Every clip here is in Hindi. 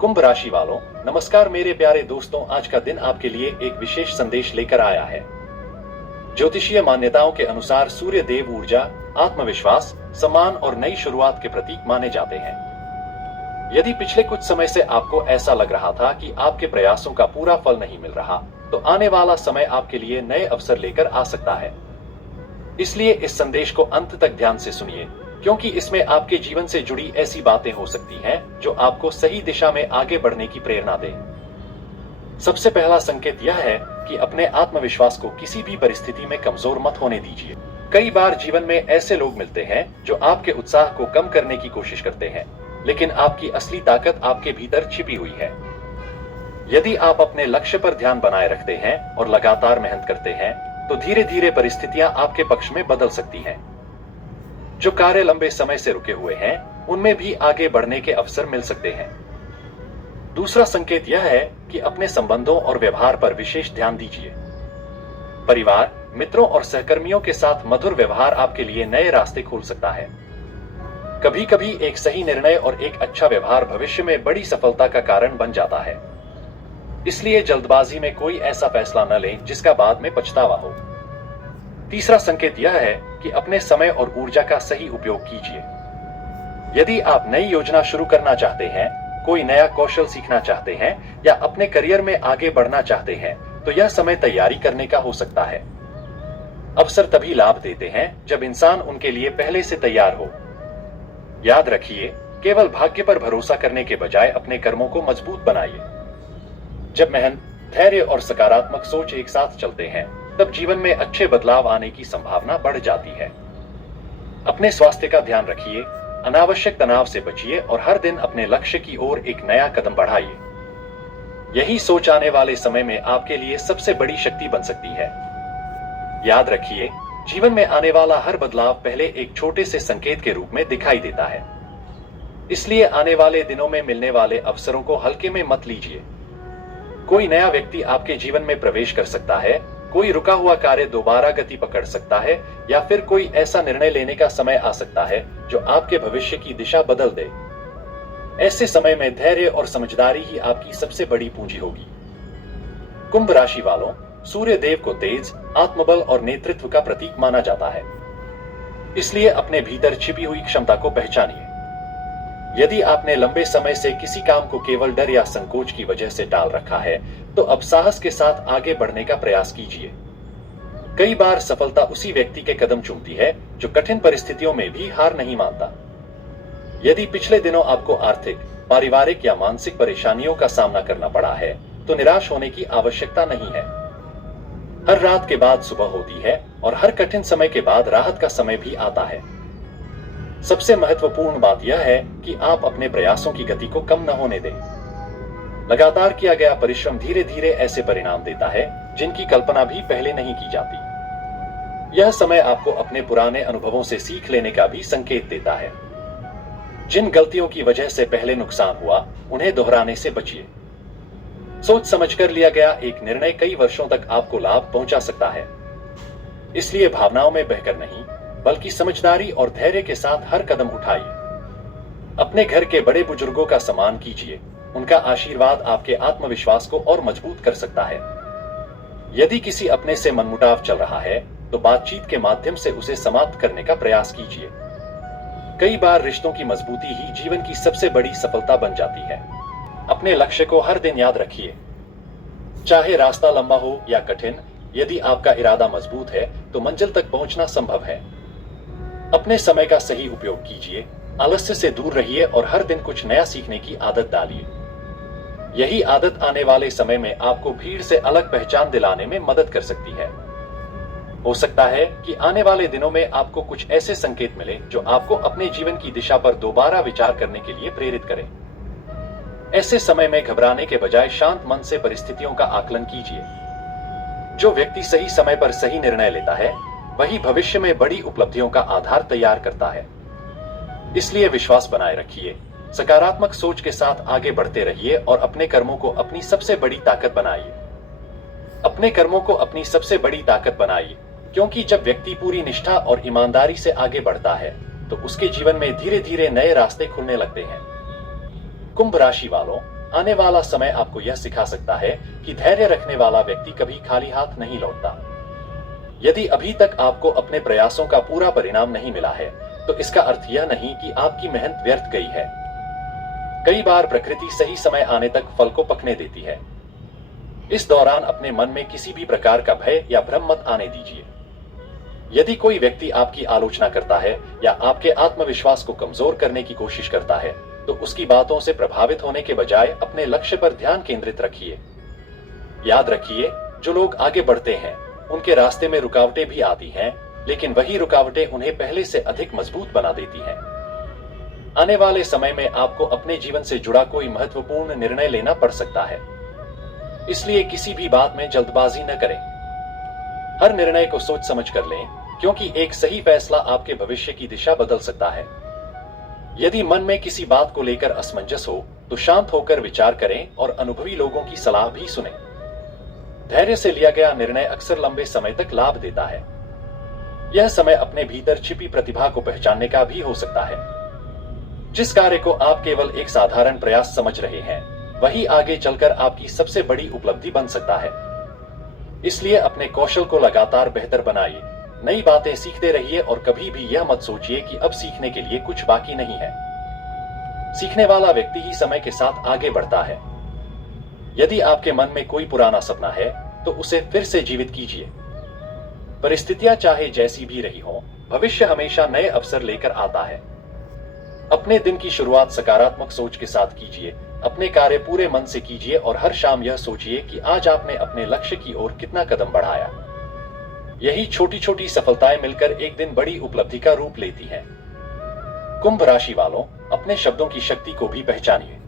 कुंभ राशि वालों, नमस्कार मेरे प्यारे दोस्तों। आज का दिन आपके लिए एक विशेष संदेश लेकर आया है। ज्योतिषीय मान्यताओं के अनुसार सूर्य देव ऊर्जा, आत्मविश्वास, सम्मान और नई शुरुआत के प्रतीक माने जाते हैं। यदि पिछले कुछ समय से आपको ऐसा लग रहा था कि आपके प्रयासों का पूरा फल नहीं मिल रहा, तो आने वाला समय आपके लिए नए अवसर लेकर आ सकता है। इसलिए इस संदेश को अंत तक ध्यान से सुनिए, क्योंकि इसमें आपके जीवन से जुड़ी ऐसी बातें हो सकती हैं जो आपको सही दिशा में आगे बढ़ने की प्रेरणा दें। सबसे पहला संकेत यह है कि अपने आत्मविश्वास को किसी भी परिस्थिति में कमजोर मत होने दीजिए। कई बार जीवन में ऐसे लोग मिलते हैं जो आपके उत्साह को कम करने की कोशिश करते हैं, लेकिन आपकी असली ताकत आपके भीतर छिपी हुई है। यदि आप अपने लक्ष्य पर ध्यान बनाए रखते हैं और लगातार मेहनत करते हैं, तो धीरे धीरे परिस्थितियां आपके पक्ष में बदल सकती हैं। जो कार्य लंबे समय से रुके हुए हैं, उनमें भी आगे बढ़ने के अवसर मिल सकते हैं। दूसरा संकेत यह है कि अपने संबंधों और व्यवहार पर विशेष ध्यान दीजिए। परिवार, मित्रों और सहकर्मियों के साथ मधुर व्यवहार आपके लिए नए रास्ते खोल सकता है। कभी कभी एक सही निर्णय और एक अच्छा व्यवहार भविष्य में बड़ी सफलता का कारण बन जाता है। इसलिए जल्दबाजी में कोई ऐसा फैसला न लें जिसका बाद में पछतावा हो। तीसरा संकेत यह है कि अपने समय और ऊर्जा का सही उपयोग कीजिए। यदि आप नई योजना शुरू करना चाहते हैं, कोई नया कौशल सीखना चाहते हैं या अपने करियर में आगे बढ़ना चाहते हैं, तो यह समय तैयारी करने का हो सकता है। अवसर तभी लाभ देते हैं जब इंसान उनके लिए पहले से तैयार हो। याद रखिए, केवल भाग्य पर भरोसा करने के बजाय अपने कर्मों को मजबूत बनाइए। जब मेहनत, धैर्य और सकारात्मक सोच एक साथ चलते हैं, तब जीवन में अच्छे बदलाव आने की संभावना बढ़ जाती है। अपने स्वास्थ्य का ध्यान रखिए, अनावश्यक तनाव से बचिए और हर दिन अपने लक्ष्य की ओर एक नया कदम बढ़ाइए। यही सोच आने वाले समय में आपके लिए सबसे बड़ी शक्ति बन सकती है। याद रखिए, जीवन में आने वाला हर बदलाव पहले एक छोटे से संकेत के रूप में दिखाई देता है। इसलिए आने वाले दिनों में मिलने वाले अवसरों को हल्के में मत लीजिए। कोई नया व्यक्ति आपके जीवन में प्रवेश कर सकता है, कोई रुका हुआ कार्य दोबारा गति पकड़ सकता है, या फिर कोई ऐसा निर्णय लेने का समय आ सकता है जो आपके भविष्य की दिशा बदल दे। ऐसे समय में धैर्य और समझदारी ही आपकी सबसे बड़ी पूंजी होगी। कुंभ राशि वालों, सूर्य देव को तेज, आत्मबल और नेतृत्व का प्रतीक माना जाता है। इसलिए अपने भीतर छिपी हुई क्षमता को पहचानिए। यदि आपने लंबे समय से किसी काम को केवल डर या संकोच की वजह से टाल रखा है, तो अब साहस के साथ आगे बढ़ने का प्रयास कीजिए। कई बार सफलता उसी व्यक्ति के कदम चूमती है जो कठिन परिस्थितियों में भी हार नहीं मानता। यदि पिछले दिनों आपको आर्थिक, पारिवारिक या मानसिक परेशानियों का सामना करना पड़ा है, तो निराश होने की आवश्यकता नहीं है। हर रात के बाद सुबह होती है और हर कठिन समय के बाद राहत का समय भी आता है। सबसे महत्वपूर्ण बात यह है कि आप अपने प्रयासों की गति को कम न होने दें। लगातार किया गया परिश्रम धीरे धीरे ऐसे परिणाम देता है जिनकी कल्पना भी पहले नहीं की जाती। यह समय आपको अपने पुराने अनुभवों से सीख लेने का भी संकेत देता है। जिन गलतियों की वजह से पहले नुकसान हुआ, उन्हें दोहराने से बचिए। सोच समझकर लिया गया एक निर्णय कई वर्षों तक आपको लाभ पहुंचा सकता है। इसलिए भावनाओं में बहकर नहीं, बल्कि समझदारी और धैर्य के साथ हर कदम उठाइए। अपने घर के बड़े बुजुर्गों का सम्मान कीजिए। उनका आशीर्वाद आपके आत्मविश्वास को और मजबूत कर सकता है। यदि किसी अपने से मनमुटाव चल रहा है, तो बातचीत के माध्यम से उसे समाप्त करने का प्रयास कीजिए। कई बार रिश्तों की मजबूती ही जीवन की सबसे बड़ी सफलता बन जाती है। अपने लक्ष्य को हर दिन याद रखिए। चाहे रास्ता लंबा हो या कठिन, यदि आपका इरादा मजबूत है, तो मंजिल तक पहुंचना संभव है। अपने समय का सही उपयोग कीजिए, आलस्य से दूर रहिए और हर दिन कुछ नया सीखने की आदत डालिए। यही आदत आने वाले समय में आपको भीड़ से अलग पहचान दिलाने में मदद कर सकती है। हो सकता है कि आने वाले दिनों में आपको कुछ ऐसे संकेत मिले जो आपको अपने जीवन की दिशा पर दोबारा विचार करने के लिए प्रेरित करें। ऐसे समय में घबराने के बजाय शांत मन से परिस्थितियों का आकलन कीजिए। जो व्यक्ति सही समय पर सही निर्णय लेता है, वही भविष्य में बड़ी उपलब्धियों का आधार तैयार करता है। इसलिए विश्वास बनाए रखिए, सकारात्मक सोच के साथ आगे बढ़ते रहिए और अपने कर्मों को अपनी सबसे बड़ी ताकत बनाइए। अपने कर्मों को अपनी सबसे बड़ी ताकत बनाइए, क्योंकि जब व्यक्ति पूरी निष्ठा और ईमानदारी से आगे बढ़ता है, तो उसके जीवन में धीरे धीरे नए रास्ते खुलने लगते हैं। कुंभ राशि वालों, आने वाला समय आपको यह सिखा सकता है कि धैर्य रखने वाला व्यक्ति कभी खाली हाथ नहीं लौटता। यदि अभी तक आपको अपने प्रयासों का पूरा परिणाम नहीं मिला है, तो इसका अर्थ यह नहीं कि आपकी मेहनत व्यर्थ गई है। कई बार प्रकृति सही समय आने तक फल को पकने देती है। इस दौरान अपने मन में किसी भी प्रकार का भय या भ्रम मत आने दीजिए। यदि कोई व्यक्ति आपकी आलोचना करता है या आपके आत्मविश्वास को कमजोर करने की कोशिश करता है, तो उसकी बातों से प्रभावित होने के बजाय अपने लक्ष्य पर ध्यान केंद्रित रखिए। याद रखिए, जो लोग आगे बढ़ते हैं उनके रास्ते में रुकावटें भी आती हैं, लेकिन वही रुकावटें उन्हें पहले से अधिक मजबूत बना देती हैं। आने वाले समय में आपको अपने जीवन से जुड़ा कोई महत्वपूर्ण निर्णय लेना पड़ सकता है, इसलिए किसी भी बात में जल्दबाजी न करें। हर निर्णय को सोच समझ कर लें, क्योंकि एक सही फैसला आपके भविष्य की दिशा बदल सकता है। यदि मन में किसी बात को लेकर असमंजस हो, तो शांत होकर विचार करें और अनुभवी लोगों की सलाह भी सुनें। धैर्य से लिया गया निर्णय अक्सर लंबे समय तक लाभ देता है। यह समय अपने भीतर छिपी प्रतिभा को पहचानने का भी हो सकता है। जिस कार्य को आप केवल एक साधारण प्रयास समझ रहे हैं, वही आगे चलकर आपकी सबसे बड़ी उपलब्धि बन सकता है। इसलिए अपने कौशल को लगातार बेहतर बनाइए, नई बातें सीखते रहिए और कभी भी यह मत सोचिए कि अब सीखने के लिए कुछ बाकी नहीं है। सीखने वाला व्यक्ति ही समय के साथ आगे बढ़ता है। यदि आपके मन में कोई पुराना सपना है, तो उसे फिर से जीवित कीजिए। परिस्थितियां चाहे जैसी भी रही हो, भविष्य हमेशा नए अवसर लेकर आता है। अपने दिन की शुरुआत सकारात्मक सोच के साथ कीजिए, अपने कार्य पूरे मन से कीजिए और हर शाम यह सोचिए कि आज आपने अपने लक्ष्य की ओर कितना कदम बढ़ाया। यही छोटी छोटी सफलताएं मिलकर एक दिन बड़ी उपलब्धि का रूप लेती हैं। कुंभ राशि वालों, अपने शब्दों की शक्ति को भी पहचानिए।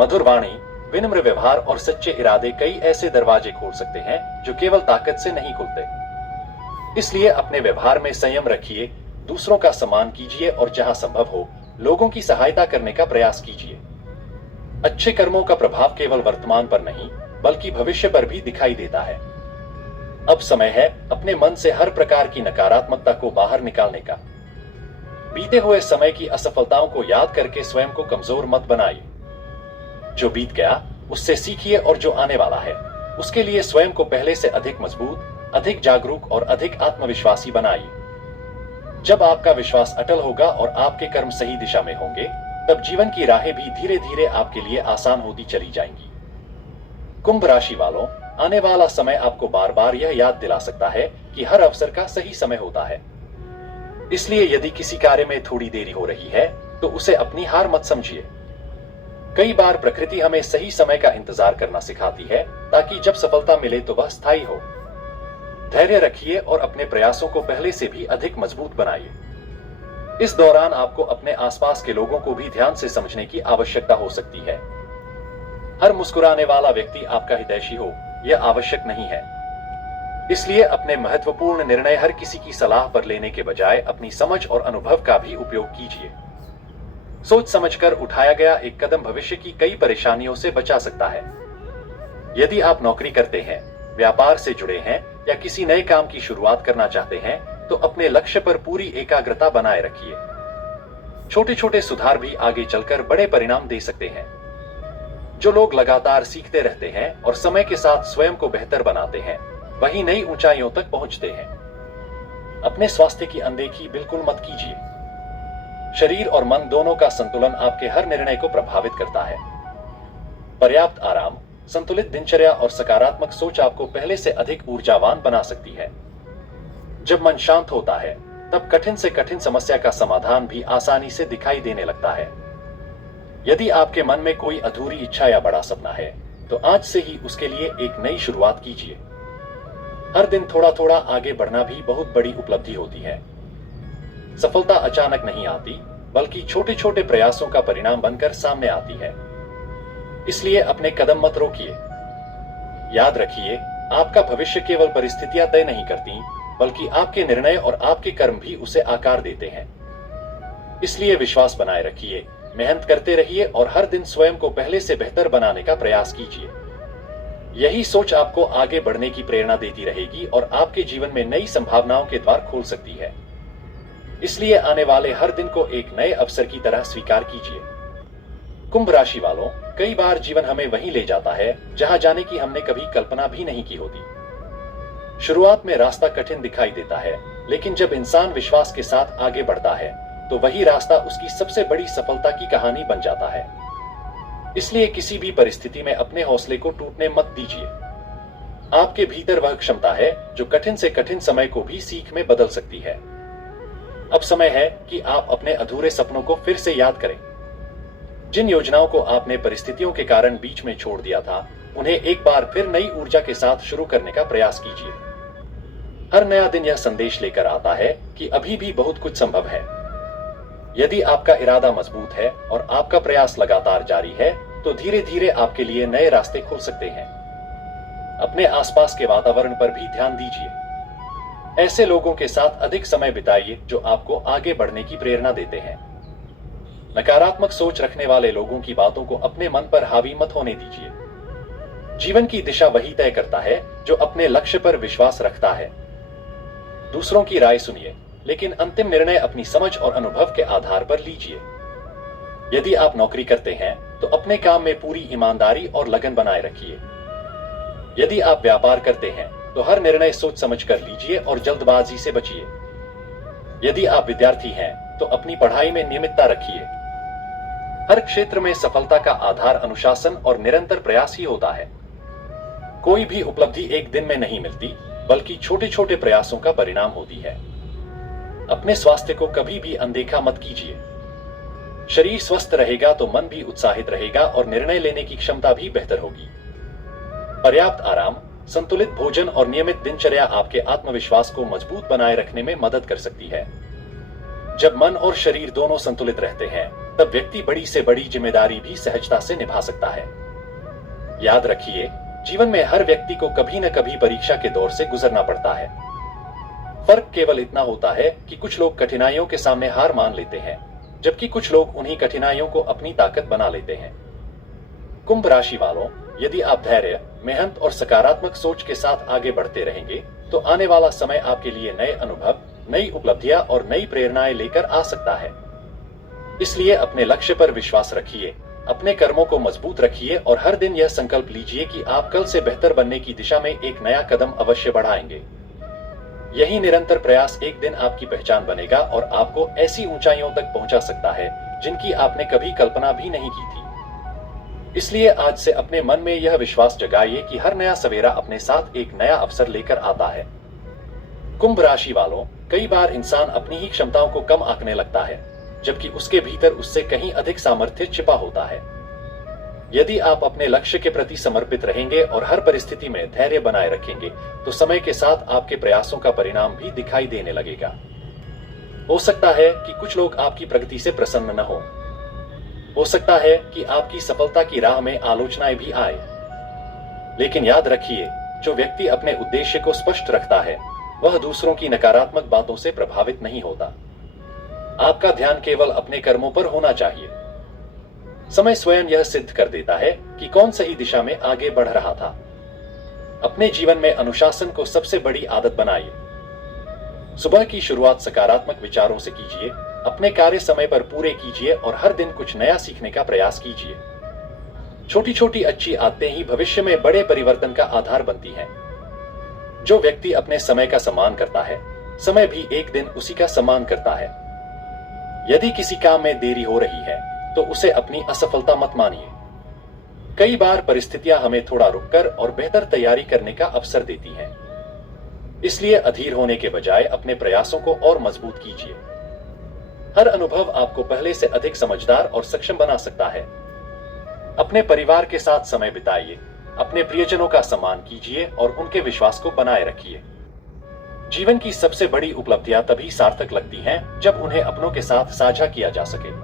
मधुर वाणी, विनम्र व्यवहार और सच्चे इरादे कई ऐसे दरवाजे खोल सकते हैं जो केवल ताकत से नहीं खुलते। इसलिए अपने व्यवहार में संयम रखिए, दूसरों का सम्मान कीजिए और जहां संभव हो, लोगों की सहायता करने का प्रयास कीजिए। अच्छे कर्मों का प्रभाव केवल वर्तमान पर नहीं, बल्कि भविष्य पर भी दिखाई देता है। अब समय है अपने मन से हर प्रकार की नकारात्मकता को बाहर निकालने का। बीते हुए समय की असफलताओं को याद करके स्वयं को कमजोर मत बनाइए। जो बीत गया उससे सीखिए और जो आने वाला है उसके लिए स्वयं को पहले से अधिक मजबूत, अधिक जागरूक और अधिक आत्मविश्वासी बनाइए। जब आपका विश्वास अटल होगा और आपके कर्म सही दिशा में होंगे, तब जीवन की राहें भी धीरे धीरे आपके लिए आसान होती चली जाएंगी। कुंभ राशि वालों, आने वाला समय आपको बार बार यह याद दिला सकता है कि हर अवसर का सही समय होता है। इसलिए यदि किसी कार्य में थोड़ी देरी हो रही है, तो उसे अपनी हार मत समझिए। कई बार प्रकृति हमें सही समय का इंतजार करना सिखाती है, ताकि जब सफलता मिले तो वह स्थायी हो। धैर्य रखिए और अपने प्रयासों को पहले से भी अधिक मजबूत बनाइए। इस दौरान आपको अपने आसपास के लोगों को भी ध्यान से समझने की आवश्यकता हो सकती है। हर मुस्कुराने वाला व्यक्ति आपका हितैषी हो, यह आवश्यक नहीं है। इसलिए अपने महत्वपूर्ण निर्णय हर किसी की सलाह पर लेने के बजाय अपनी समझ और अनुभव का भी उपयोग कीजिए। सोच समझकर उठाया गया एक कदम भविष्य की कई परेशानियों से बचा सकता है। यदि आप नौकरी करते हैं, व्यापार से जुड़े हैं या किसी नए काम की शुरुआत करना चाहते हैं, तो अपने लक्ष्य पर पूरी एकाग्रता बनाए रखिए। छोटे छोटे सुधार भी आगे चलकर बड़े परिणाम दे सकते हैं। जो लोग लगातार सीखते रहते हैं और समय के साथ स्वयं को बेहतर बनाते हैं, वही नई ऊंचाइयों तक पहुंचते हैं। अपने स्वास्थ्य की अनदेखी बिल्कुल मत कीजिए। शरीर और मन दोनों का संतुलन आपके हर निर्णय को प्रभावित करता है। पर्याप्त आराम, संतुलित दिनचर्या और सकारात्मक सोच आपको पहले से अधिक ऊर्जावान बना सकती है। जब मन शांत होता है, तब कठिन से कठिन समस्या का समाधान भी आसानी से दिखाई देने लगता है। यदि आपके मन में कोई अधूरी इच्छा या बड़ा सपना है, तो आज से ही उसके लिए एक नई शुरुआत कीजिए। हर दिन थोड़ा थोड़ा आगे बढ़ना भी बहुत बड़ी उपलब्धि होती है। सफलता अचानक नहीं आती, बल्कि छोटे छोटे प्रयासों का परिणाम बनकर सामने आती है। इसलिए अपने कदम मत रोकिए। याद रखिए, आपका भविष्य केवल परिस्थितियां तय नहीं करती, बल्कि आपके निर्णय और आपके कर्म भी उसे आकार देते हैं। इसलिए विश्वास बनाए रखिए, मेहनत करते रहिए और हर दिन स्वयं को पहले से बेहतर बनाने का प्रयास कीजिए। यही सोच आपको आगे बढ़ने की प्रेरणा देती रहेगी और आपके जीवन में नई संभावनाओं के द्वार खोल सकती है। इसलिए आने वाले हर दिन को एक नए अवसर की तरह स्वीकार कीजिए। कुंभ राशि वालों, कई बार जीवन हमें वहीं ले जाता है जहां जाने की हमने कभी कल्पना भी नहीं की होती। शुरुआत में रास्ता कठिन दिखाई देता है, लेकिन जब इंसान विश्वास के साथ आगे बढ़ता है तो वही रास्ता उसकी सबसे बड़ी सफलता की कहानी बन जाता है। इसलिए किसी भी परिस्थिति में अपने हौसले को टूटने मत दीजिए। आपके भीतर वह क्षमता है जो कठिन से कठिन समय को भी सीख में बदल सकती है। अब समय है कि आप अपने अधूरे सपनों को फिर से याद करें। जिन योजनाओं को आपने परिस्थितियों के कारण बीच में छोड़ दिया था, उन्हें एक बार फिर नई ऊर्जा के साथ शुरू करने का प्रयास कीजिए। हर नया दिन यह संदेश लेकर आता है कि अभी भी बहुत कुछ संभव है। यदि आपका इरादा मजबूत है और आपका प्रयास लगातार जारी है, तो धीरे धीरे आपके लिए नए रास्ते खुल सकते हैं। अपने आसपास के वातावरण पर भी ध्यान दीजिए। ऐसे लोगों के साथ अधिक समय बिताइए जो आपको आगे बढ़ने की प्रेरणा देते हैं। नकारात्मक सोच रखने वाले लोगों की बातों को अपने मन पर हावी मत होने दीजिए। जीवन की दिशा वही तय करता है जो अपने लक्ष्य पर विश्वास रखता है। दूसरों की राय सुनिए, लेकिन अंतिम निर्णय अपनी समझ और अनुभव के आधार पर लीजिए। यदि आप नौकरी करते हैं तो अपने काम में पूरी ईमानदारी और लगन बनाए रखिए। यदि आप व्यापार करते हैं तो हर निर्णय सोच समझ कर लीजिए और जल्दबाजी से बचिए। यदि आप विद्यार्थी हैं तो अपनी पढ़ाई में नियमितता रखिए। हर क्षेत्र में सफलता का आधार अनुशासन और निरंतर प्रयास ही होता है। कोई भी उपलब्धि एक दिन में नहीं मिलती, बल्कि छोटे छोटे प्रयासों का परिणाम होती है। अपने स्वास्थ्य को कभी भी अनदेखा मत कीजिए। शरीर स्वस्थ रहेगा तो मन भी उत्साहित रहेगा और निर्णय लेने की क्षमता भी बेहतर होगी। पर्याप्त आराम, संतुलित भोजन और नियमित दिनचर्या आपके आत्मविश्वास को मजबूत बनाए रखने में मदद कर सकती है। जब मन और शरीर दोनों संतुलित रहते हैं, तब व्यक्ति बड़ी से बड़ी जिम्मेदारी भी सहजता से निभा सकता है। याद रखिए, जीवन में हर व्यक्ति को कभी न कभी परीक्षा के दौर से गुजरना पड़ता है। फर्क केवल इतना होता है कि कुछ लोग कठिनाइयों के सामने हार मान लेते हैं, जबकि कुछ लोग उन्हीं कठिनाइयों को अपनी ताकत बना लेते हैं। कुंभ राशि वालों, यदि आप धैर्य, मेहनत और सकारात्मक सोच के साथ आगे बढ़ते रहेंगे, तो आने वाला समय आपके लिए नए अनुभव, नई उपलब्धियां और नई प्रेरणाएं लेकर आ सकता है। इसलिए अपने लक्ष्य पर विश्वास रखिए, अपने कर्मों को मजबूत रखिए और हर दिन यह संकल्प लीजिए कि आप कल से बेहतर बनने की दिशा में एक नया कदम अवश्य बढ़ाएंगे। यही निरंतर प्रयास एक दिन आपकी पहचान बनेगा और आपको ऐसी ऊंचाइयों तक पहुंचा सकता है जिनकी आपने कभी कल्पना भी नहीं की थी। इसलिए आज से अपने मन में यह विश्वास जगाइए कि हर नया सवेरा अपने साथ एक नया अवसर लेकर आता है। कुंभ राशि वालों, कई बार इंसान अपनी ही क्षमताओं को कम आंकने लगता है, जबकि उसके भीतर उससे कहीं अधिक सामर्थ्य छिपा होता है। यदि आप अपने लक्ष्य के प्रति समर्पित रहेंगे और हर परिस्थिति में धैर्य बनाए रखेंगे, तो समय के साथ आपके प्रयासों का परिणाम भी दिखाई देने लगेगा। हो सकता है कि कुछ लोग आपकी प्रगति से प्रसन्न न हो सकता है कि आपकी सफलता की राह में आलोचनाएं भी आए। लेकिन याद रखिए, जो व्यक्ति अपने उद्देश्य को स्पष्ट रखता है, वह दूसरों की नकारात्मक बातों से प्रभावित नहीं होता। आपका ध्यान केवल अपने कर्मों पर होना चाहिए। समय स्वयं यह सिद्ध कर देता है कि कौन सही दिशा में आगे बढ़ रहा था। अपने जीवन में अनुशासन को सबसे बड़ी आदत बनाइए। सुबह की शुरुआत सकारात्मक विचारों से कीजिए, अपने कार्य समय पर पूरे कीजिए और हर दिन कुछ नया सीखने का प्रयास कीजिए। छोटी छोटी अच्छी आदतें ही भविष्य में बड़े परिवर्तन का आधार बनती हैं। जो व्यक्ति अपने समय का सम्मान करता है, समय भी एक दिन उसी का सम्मान करता है। यदि किसी काम में देरी हो रही है तो उसे अपनी असफलता मत मानिए। कई बार परिस्थितियां हमें थोड़ा रुककर और बेहतर तैयारी करने का अवसर देती हैं। इसलिए अधीर होने के बजाय अपने प्रयासों को और मजबूत कीजिए। हर अनुभव आपको पहले से अधिक समझदार और सक्षम बना सकता है। अपने परिवार के साथ समय बिताइए, अपने प्रियजनों का सम्मान कीजिए और उनके विश्वास को बनाए रखिए। जीवन की सबसे बड़ी उपलब्धियां तभी सार्थक लगती हैं जब उन्हें अपनों के साथ साझा किया जा सके।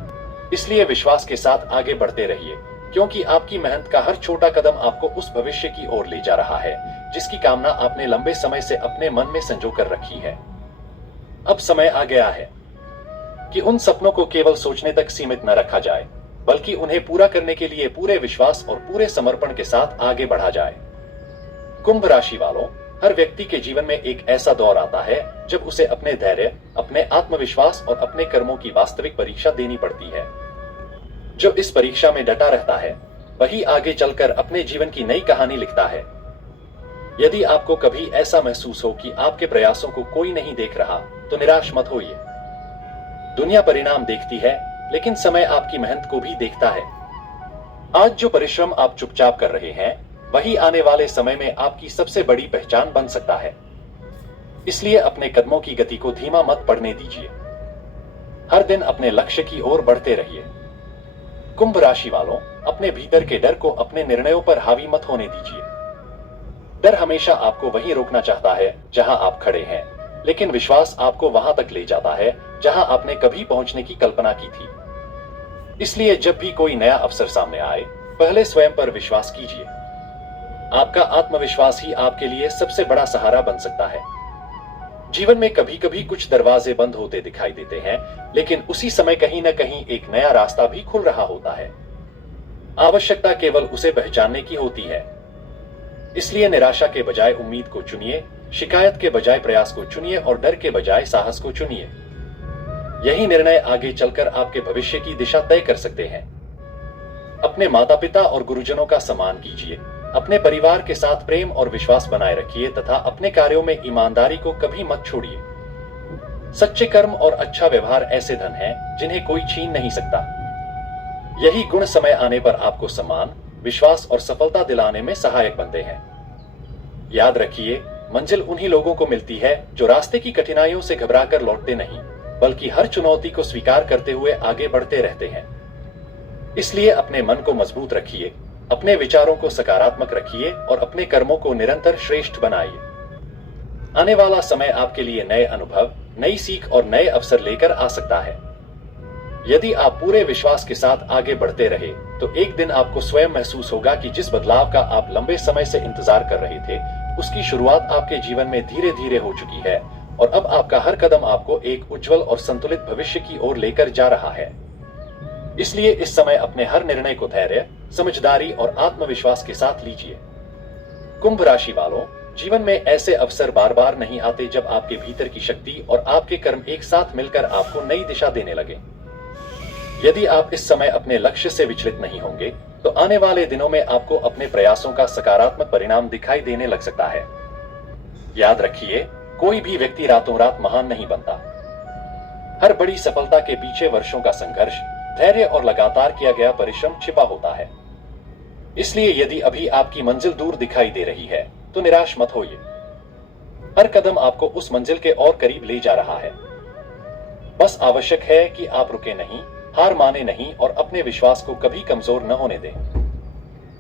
इसलिए विश्वास के साथ आगे बढ़ते रहिए, क्योंकि आपकी मेहनत का हर छोटा कदम आपको उस भविष्य की ओर ले जा रहा है जिसकी कामना आपने लंबे समय से अपने मन में संजो कर रखी है। अब समय आ गया है कि उन सपनों को केवल सोचने तक सीमित न रखा जाए, बल्कि उन्हें पूरा करने के लिए पूरे विश्वास और पूरे समर्पण के साथ आगे बढ़ा जाए। कुंभ राशि वालों, हर व्यक्ति के जीवन में एक ऐसा दौर आता है जब उसे अपने धैर्य, अपने आत्मविश्वास और अपने कर्मों की वास्तविक परीक्षा देनी पड़ती है। जो इस परीक्षा में डटा रहता है, वही आगे चलकर अपने जीवन की नई कहानी लिखता है। यदि आपको कभी ऐसा महसूस हो कि आपके प्रयासों को कोई नहीं देख रहा, तो निराश मत होइए। दुनिया परिणाम देखती है, लेकिन समय आपकी मेहनत को भी देखता है। आज जो परिश्रम आप चुपचाप कर रहे हैं, वही आने वाले समय में आपकी सबसे बड़ी पहचान बन सकता है। इसलिए अपने कदमों की गति को धीमा मत पड़ने दीजिए। हर दिन अपने लक्ष्य की ओर बढ़ते रहिए। कुंभ राशि वालों, अपने भीतर के डर को अपने निर्णयों पर हावी मत होने दीजिए। डर हमेशा आपको वहीं रोकना चाहता है जहां आप खड़े हैं, लेकिन विश्वास आपको वहां तक ले जाता है जहां आपने कभी पहुंचने की कल्पना की थी। इसलिए जब भी कोई नया अवसर सामने आए, पहले स्वयं पर विश्वास कीजिए। आपका आत्मविश्वास ही आपके लिए सबसे बड़ा सहारा बन सकता है। जीवन में कभी कभी कुछ दरवाजे बंद होते दिखाई देते हैं, लेकिन उसी समय कहीं न कहीं एक नया रास्ता भी खुल रहा होता है। आवश्यकता केवल उसे पहचानने की होती है। इसलिए निराशा के बजाय उम्मीद को चुनिए, शिकायत के बजाय प्रयास को चुनिए और डर के बजाय साहस को चुनिए। यही निर्णय आगे चलकर आपके भविष्य की दिशा तय कर सकते हैं। अपने माता पिता और गुरुजनों का सम्मान कीजिए। अपने परिवार के साथ प्रेम और विश्वास बनाए रखिए तथा अपने कार्यों में ईमानदारी को कभी मत छोड़िए। सच्चे कर्म और अच्छा व्यवहार ऐसे धन हैं जिन्हें कोई छीन नहीं सकता। यही गुण समय आने पर आपको सम्मान, विश्वास और सफलता दिलाने में सहायक बनते हैं। याद रखिए, मंजिल उन्हीं लोगों को मिलती है जो रास्ते की कठिनाइयों से घबराकर लौटते नहीं, बल्कि हर चुनौती को स्वीकार करते हुए आगे बढ़ते रहते हैं। इसलिए अपने मन को मजबूत रखिए, अपने विचारों को सकारात्मक रखिए और अपने कर्मों को निरंतर श्रेष्ठ बनाइए। आने वाला समय आपके लिए नए अनुभव, नई सीख और नए अवसर लेकर आ सकता है। यदि आप पूरे विश्वास के साथ आगे बढ़ते रहे, तो एक दिन आपको स्वयं महसूस होगा कि जिस बदलाव का आप लंबे समय से इंतजार कर रहे थे, उसकी शुरुआत आपके जीवन में धीरे धीरे हो चुकी है और अब आपका हर कदम आपको एक उज्जवल और संतुलित भविष्य की ओर लेकर जा रहा है। इसलिए इस समय अपने हर निर्णय को धैर्य, समझदारी और आत्मविश्वास के साथ लीजिए। कुंभ राशि वालों, जीवन में ऐसे अवसर बार बार नहीं आते जब आपके भीतर की शक्ति और आपके कर्म एक साथ मिलकर आपको नई दिशा देने लगे। यदि आप इस समय अपने लक्ष्य से विचलित नहीं होंगे, तो आने वाले दिनों में आपको अपने प्रयासों का सकारात्मक परिणाम दिखाई देने लग सकता है। याद रखिए, कोई भी व्यक्ति रातों रात महान नहीं बनता। हर बड़ी सफलता के पीछे वर्षों का संघर्ष, धैर्य और लगातार किया गया परिश्रम छिपा होता है। इसलिए यदि अभी आपकी मंजिल दूर दिखाई दे रही है, तो निराश मत होइए। हर कदम आपको उस मंजिल के और करीब ले जा रहा है। बस आवश्यक है कि आप रुके नहीं, हार माने नहीं और अपने विश्वास को कभी कमजोर न होने दें।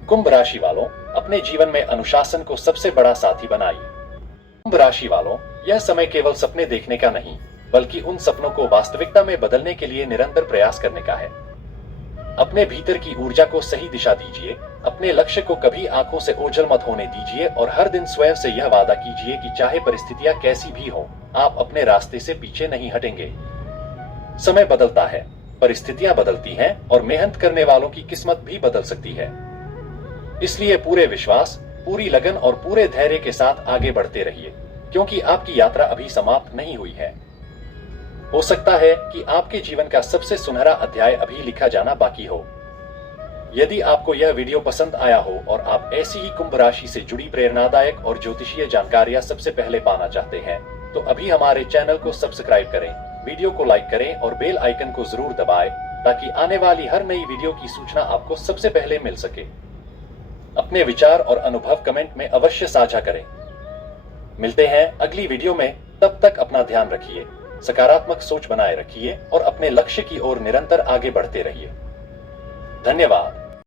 कुंभ राशि वालों, अपने जीवन में अनुशासन को सबसे बड़ा साथी बनाइए। कुंभ राशि वालों, यह समय केवल सपने देखने का नहीं, बल्कि उन सपनों को वास्तविकता में बदलने के लिए निरंतर प्रयास करने का है। अपने भीतर की ऊर्जा को सही दिशा दीजिए, अपने लक्ष्य को कभी आंखों से ओझल मत होने दीजिए और हर दिन स्वयं से यह वादा कीजिए कि चाहे परिस्थितियां कैसी भी हो, आप अपने रास्ते से पीछे नहीं हटेंगे। समय बदलता है, परिस्थितियां बदलती हैं और मेहनत करने वालों की किस्मत भी बदल सकती है। इसलिए पूरे विश्वास, पूरी लगन और पूरे धैर्य के साथ आगे बढ़ते रहिए, क्योंकि आपकी यात्रा अभी समाप्त नहीं हुई है। हो सकता है कि आपके जीवन का सबसे सुनहरा अध्याय अभी लिखा जाना बाकी हो। यदि आपको यह वीडियो पसंद आया हो और आप ऐसी ही कुंभ राशि से जुड़ी प्रेरणादायक और ज्योतिषीय जानकारियां सबसे पहले पाना चाहते हैं, तो अभी हमारे चैनल को सब्सक्राइब करें, वीडियो को लाइक करें और बेल आइकन को जरूर दबाएं, ताकि आने वाली हर नई वीडियो की सूचना आपको सबसे पहले मिल सके। अपने विचार और अनुभव कमेंट में अवश्य साझा करें। मिलते हैं अगली वीडियो में, तब तक अपना ध्यान रखिए, सकारात्मक सोच बनाए रखिए और अपने लक्ष्य की ओर निरंतर आगे बढ़ते रहिए। धन्यवाद।